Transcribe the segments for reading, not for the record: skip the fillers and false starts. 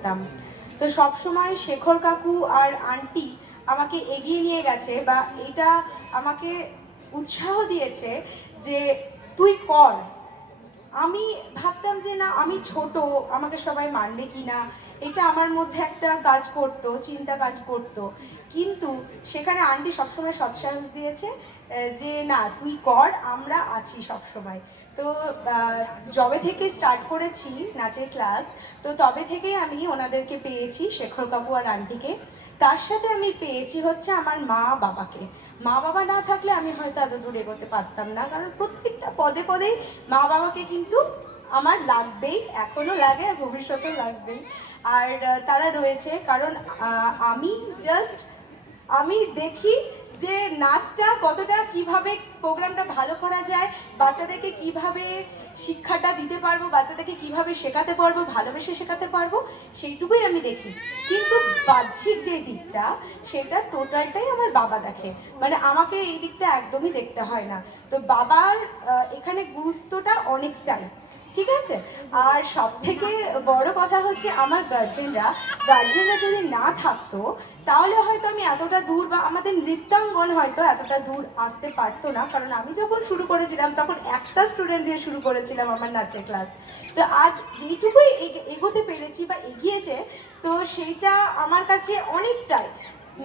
করতাম। তো সবসময় শেখর কাকু আর আন্টি আমাকে এগিয়ে নিয়ে গেছে বা এটা আমাকে উৎসাহ দিয়েছে যে তুই কর। আমি ভাবতাম যে না আমি ছোট, আমাকে সবাই মানবে কি না, এটা আমার মধ্যে একটা কাজ করতো, চিন্তা কাজ করতো। কিন্তু সেখানে আন্টি সবসময় সৎসাহস দিয়েছে যে না তুই কর, আমরা আছি সবসময়। তো যবে থেকে স্টার্ট করেছি নাচের ক্লাস, তো তবে থেকেই আমি ওনাদেরকে পেয়েছি, শেখর কাকু আর আন্টিকে। তার সাথে আমি পেয়েছি হচ্ছে আমার মা বাবাকে। মা বাবা না থাকলে আমি হয়তো এত দূর এগোতে পারতাম না, কারণ প্রত্যেকটা পদে পদেই মা বাবাকে কিন্তু আমার লাগবেই, এখনও লাগে আর ভবিষ্যতেও লাগবেই। আর তারা রয়েছে কারণ আমি জাস্ট আমি দেখি যে নাচটা কতটা কিভাবে প্রোগ্রামটা ভালো করা যায়, বাচ্চাদেরকে কিভাবে শিক্ষাটা দিতে পারবো, বাচ্চাদেরকে কিভাবে শেখাতে পারবো, ভালোবেসে শেখাতে পারবো, সেইটুকুই আমি দেখি। কিন্তু বাহ্যিক যে দিকটা, সেটা টোটালটাই আমার বাবা দেখে। মানে আমাকে এই দিকটা একদমই দেখতে হয় না। তো বাবার এখানে গুরুত্বটা অনেকটাই, ঠিক আছে। আর সব থেকে বড় কথা হচ্ছে আমার গার্জেনরা যদি না থাকতো তাহলে হয়তো আমি এতটা দূর বা আমাদের নৃত্যাঙ্গন হয়তো এতটা দূর আসতে পারতো না। কারণ আমি যখন শুরু করেছিলাম তখন একটা স্টুডেন্ট দিয়ে শুরু করেছিলাম আমার নাচের ক্লাস। তো আজ যেইটুকুই এগোতে পেরেছি বা এগিয়েছে, তো সেইটা আমার কাছে অনেকটাই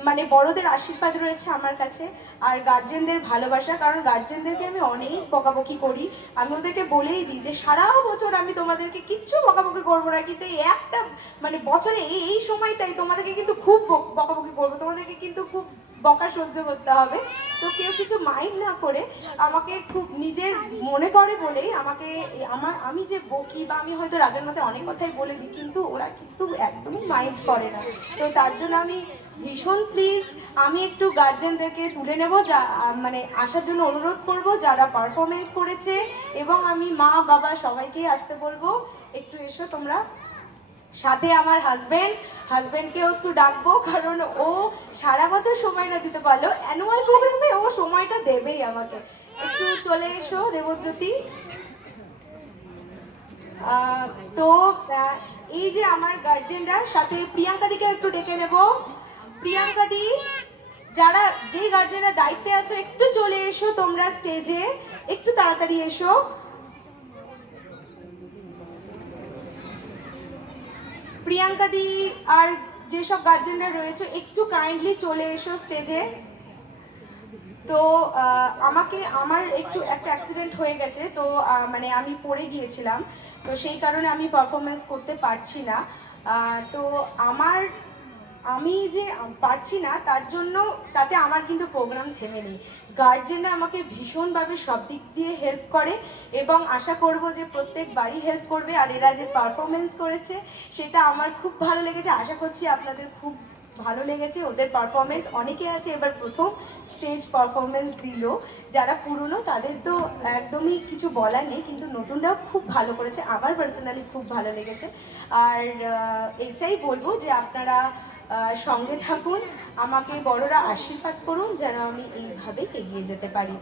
মানে বড়দের আশীর্বাদ রয়েছে আমার কাছে, আর গার্জেনদের ভালোবাসা। কারণ গার্জেনদেরকে আমি অনেক বকাবকি করি, আমি ওদেরকে বলেই দিই যে সারা বছর আমি তোমাদেরকে কিচ্ছু বকাবকি করবো না, কিন্তু এই একটা মানে বছরে এই সময়টাই তোমাদেরকে কিন্তু খুব বকাবকি করবো, তোমাদেরকে কিন্তু খুব বকা সহ্য করতে হবে। তো কেউ কিছু মাইন্ড না করে আমাকে খুব নিজের মনে করে বলেই আমাকে আমি যে বকি বা আমি হয়তো রাগের মাথায় অনেক কথাই বলে দিই, কিন্তু ওরা কিন্তু একদমই মাইন্ড করে না। তো তার জন্য আমি ভীষণ প্লিজ, আমি একটু গার্জেনদেরকে তুলে নেব, যা মানে আসার জন্য অনুরোধ করব যারা পারফরমেন্স করেছে, এবং আমি মা বাবা সবাইকেই আসতে বলবো একটু এসো তোমরা। সাথে আমার হাজব্যান্ডকেও একটু ডাকবো, কারণ ও সারা বছর সময় না দিতে পারলেও অ্যানুয়াল প্রোগ্রামে ও সময়টা দেবেই আমাকে। একটু চলে এসো দেবজ্যোতি। তো এই যে আমার গার্জেনরা, সাথে প্রিয়াঙ্কা দিকে একটু ডেকে নেব। প্রিয়াঙ্কা দি, যারা যেই গার্জেনরা দায়িত্বে আছো একটু চলে এসো তোমরা স্টেজে, একটু তাড়াতাড়ি এসো। প্রিয়াঙ্কা দি আর যেসব গার্জেনরা রয়েছে একটু কাইন্ডলি চলে এসো স্টেজে। তো আমার একটু একটা অ্যাক্সিডেন্ট হয়ে গেছে, তো মানে আমি পড়ে গিয়েছিলাম, তো সেই কারণে আমি পারফরমেন্স করতে পারছি না। তো আমি যে পারছি না তার জন্য তাতে আমার কিন্তু প্রোগ্রাম থেমে নেই। গার্জেনরা আমাকে ভীষণভাবে সব দিক দিয়ে হেল্প করে, এবং আশা করব যে প্রত্যেকবারই হেল্প করবে। আর এরা যে পারফরমেন্স করেছে সেটা আমার খুব ভালো লেগেছে, আশা করছি আপনাদের খুব ভালো লেগেছে ওদের পারফরমেন্স। অনেকে আছে এবার প্রথম স্টেজ পারফরমেন্স দিল, যারা পুরনো তাদের তো একদমই কিছু বলার নেই, কিন্তু নতুনরাও খুব ভালো করেছে, আমার পার্সোনালি খুব ভালো লেগেছে। আর এটাই বলবো যে আপনারা সঙ্গে থাকুন, আমাকে বড়রা আশীর্বাদ করুন যেন আমি এইভাবে এগিয়ে যেতে পারি।